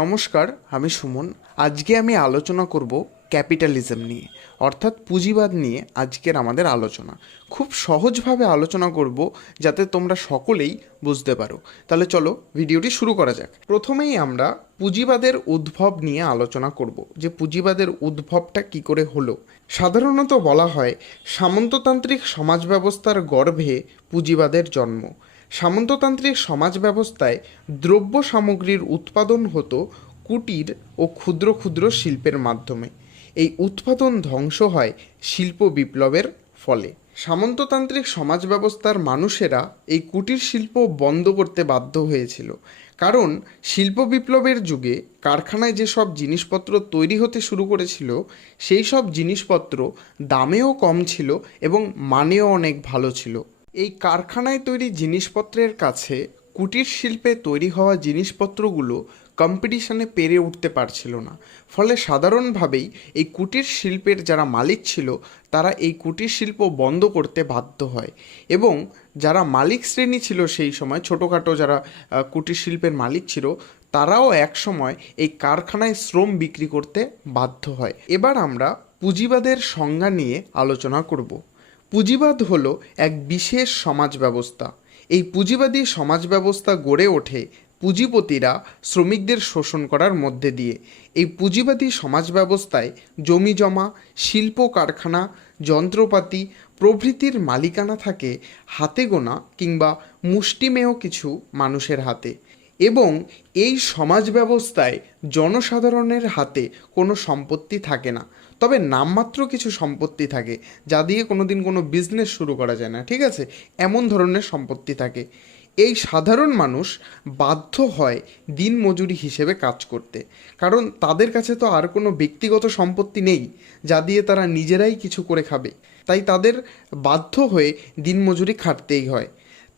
নমস্কার, আমি সুমন। আজকে আমি আলোচনা করব ক্যাপিটালিজম নিয়ে, অর্থাৎ পুঁজিবাদ নিয়ে আজকের আমাদের আলোচনা। খুব সহজভাবে আলোচনা করব যাতে তোমরা সকলেই বুঝতে পারো। তাহলে চলো ভিডিওটি শুরু করা যাক। প্রথমেই আমরা পুঁজিবাদের উদ্ভব নিয়ে আলোচনা করব, যে পুঁজিবাদের উদ্ভবটা কি করে হলো। সাধারণত বলা হয় সামন্ততান্ত্রিক সমাজ ব্যবস্থার গর্ভে পুঁজিবাদের জন্ম। সামন্ততান্ত্রিক সমাজ ব্যবস্থায় দ্রব্য সামগ্রীর উৎপাদন হতো কুটির ও ক্ষুদ্র ক্ষুদ্র শিল্পের মাধ্যমে। এই উৎপাদন ধ্বংস হয় শিল্প বিপ্লবের ফলে। সামন্ততান্ত্রিক সমাজ ব্যবস্থার মানুষেরা এই কুটির শিল্প বন্ধ করতে বাধ্য হয়েছিল। কারণ শিল্প বিপ্লবের যুগে কারখানায় যেসব জিনিসপত্র তৈরি হতে শুরু করেছিল, সেই সব জিনিসপত্র দামেও কম ছিল এবং মানেও অনেক ভালো ছিল। এই কারখানায় তৈরি জিনিসপত্রের কাছে কুটির শিল্পে তৈরি হওয়া জিনিসপত্রগুলো কম্পিটিশনে পেরে উঠতে পারছিল না। ফলে সাধারণভাবেই এই কুটির শিল্পের যারা মালিক ছিল, তারা এই কুটির শিল্প বন্ধ করতে বাধ্য হয় এবং যারা মালিক শ্রেণি ছিল সেই সময়, ছোটোখাটো যারা কুটির শিল্পের মালিক ছিল, তারাও একসময় এই কারখানায় শ্রম বিক্রি করতে বাধ্য হয়। এবার আমরা পুঁজিবাদের সংজ্ঞা নিয়ে আলোচনা করব। পুঁজিবাদ হল এক বিশেষ সমাজ ব্যবস্থা এই পুঁজিবাদী সমাজ ব্যবস্থা গড়ে ওঠে পুঁজিপতিরা শ্রমিকদের শোষণ করার মধ্যে দিয়ে। এই পুঁজিবাদী সমাজ ব্যবস্থায় জমি জমা শিল্প কারখানা যন্ত্রপাতি, প্রভৃতির মালিকানা থাকে হাতে গোনা কিংবা মুষ্টিমেয় কিছু মানুষের হাতে। এবং এই সমাজ ব্যবস্থায় জনসাধারণের হাতে কোনো সম্পত্তি থাকে না। তবে নামমাত্র কিছু সম্পত্তি থাকে, যা দিয়ে কোনো দিন কোনো বিজনেস শুরু করা যায় না, ঠিক আছে? এমন ধরনের সম্পত্তি থাকে। এই সাধারণ মানুষ বাধ্য হয় দিন মজুরি হিসেবে কাজ করতে। কারণ তাদের কাছে তো আর কোনো ব্যক্তিগত সম্পত্তি নেই, যা দিয়ে তারা নিজেরাই কিছু করে খাবে। তাই তাদের বাধ্য হয়ে দিনমজুরি খাটতেই হয়।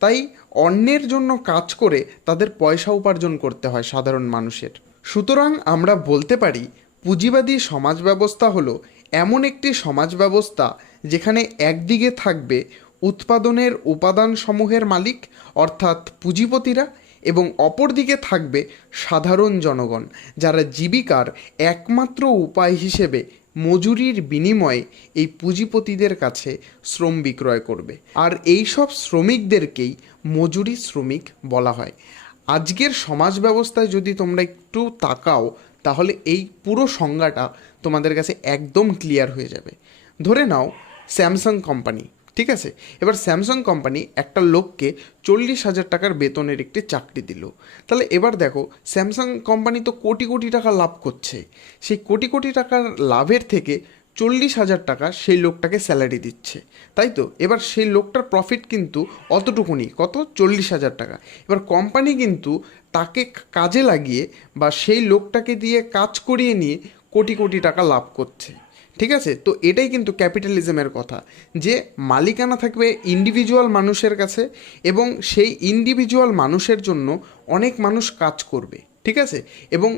তাই অন্যের জন্য কাজ করে তাদের পয়সা উপার্জন করতে হয় সাধারণ মানুষের। সুতরাং আমরা বলতে পারি পুঁজিবাদী সমাজ ব্যবস্থা হলো এমন একটি সমাজ ব্যবস্থা যেখানে একদিকে থাকবে উৎপাদনের উপাদানসমূহের মালিক, অর্থাৎ পুঁজিপতিরা, এবং অপরদিকে থাকবে সাধারণ জনগণ, যারা জীবিকার একমাত্র উপায় হিসেবে মজুরির বিনিময়ে এই পুঁজিপতিদের কাছে শ্রম বিক্রয় করবে। আর এই সব শ্রমিকদেরকেই মজুরি শ্রমিক বলা হয়। আজকের সমাজ ব্যবস্থায় যদি তোমরা একটু তাকাও তাহলে এই পুরো সংজ্ঞাটা তোমাদের কাছে একদম ক্লিয়ার হয়ে যাবে। ধরে নাও স্যামসাং কোম্পানি ঠিক আছে? এবার স্যামসাং কোম্পানি একটা লোককে চল্লিশ হাজার টাকার বেতনের একটি চাকরি দিল। তাহলে এবার দেখো স্যামসাং কোম্পানি তো কোটি কোটি টাকা লাভ করছে। সেই কোটি কোটি টাকার লাভের থেকে চল্লিশ হাজার টাকা সেই লোকটাকে স্যালারি দিচ্ছে। তাই তো? এবার সেই লোকটার প্রফিট কিন্তু অতটুকুনি। কত? চল্লিশ হাজার টাকা। এবার কোম্পানি কিন্তু তাকে কাজে লাগিয়ে বা সেই লোকটাকে দিয়ে কাজ করিয়ে নিয়ে কোটি কোটি টাকা লাভ করছে। ঠিক আছে? তো এটাই কিন্তু ক্যাপিটালিজমের কথা। যে মালিকানা থাকবে ইন্ডিভিজুয়াল মানুষের কাছে এবং সেই ইন্ডিভিজুয়াল মানুষের জন্য অনেক মানুষ কাজ করবে। ঠিক আছে? এবং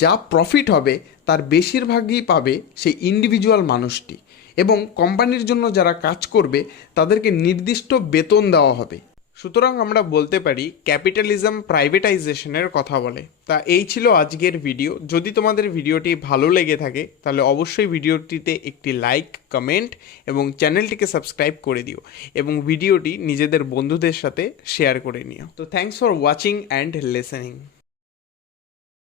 যা প্রফিট হবে, তার বেশিরভাগই পাবে সেই ইন্ডিভিজুয়াল মানুষটি। এবং কোম্পানির জন্য যারা কাজ করবে, তাদেরকে নির্দিষ্ট বেতন দেওয়া হবে। সুতরাং আমরা বলতে পারি ক্যাপিটালিজম প্রাইভেটাইজেশনের কথা বলে। তা এই ছিল আজকের ভিডিও যদি তোমাদের ভিডিওটি ভালো লেগে থাকে, তাহলে অবশ্যই ভিডিওটিতে একটি লাইক কমেন্ট এবং চ্যানেলটিকে সাবস্ক্রাইব করে দিও এবং ভিডিওটি নিজেদের বন্ধুদের সাথে শেয়ার করে নিও। তো thanks for watching and listening